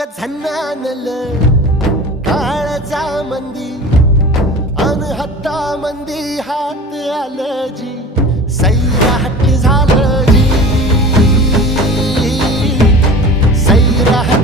ग झन्नानल काळजा मंदी अन हत्ता मंदी हात आलं जी सैराट झालं जी सैराट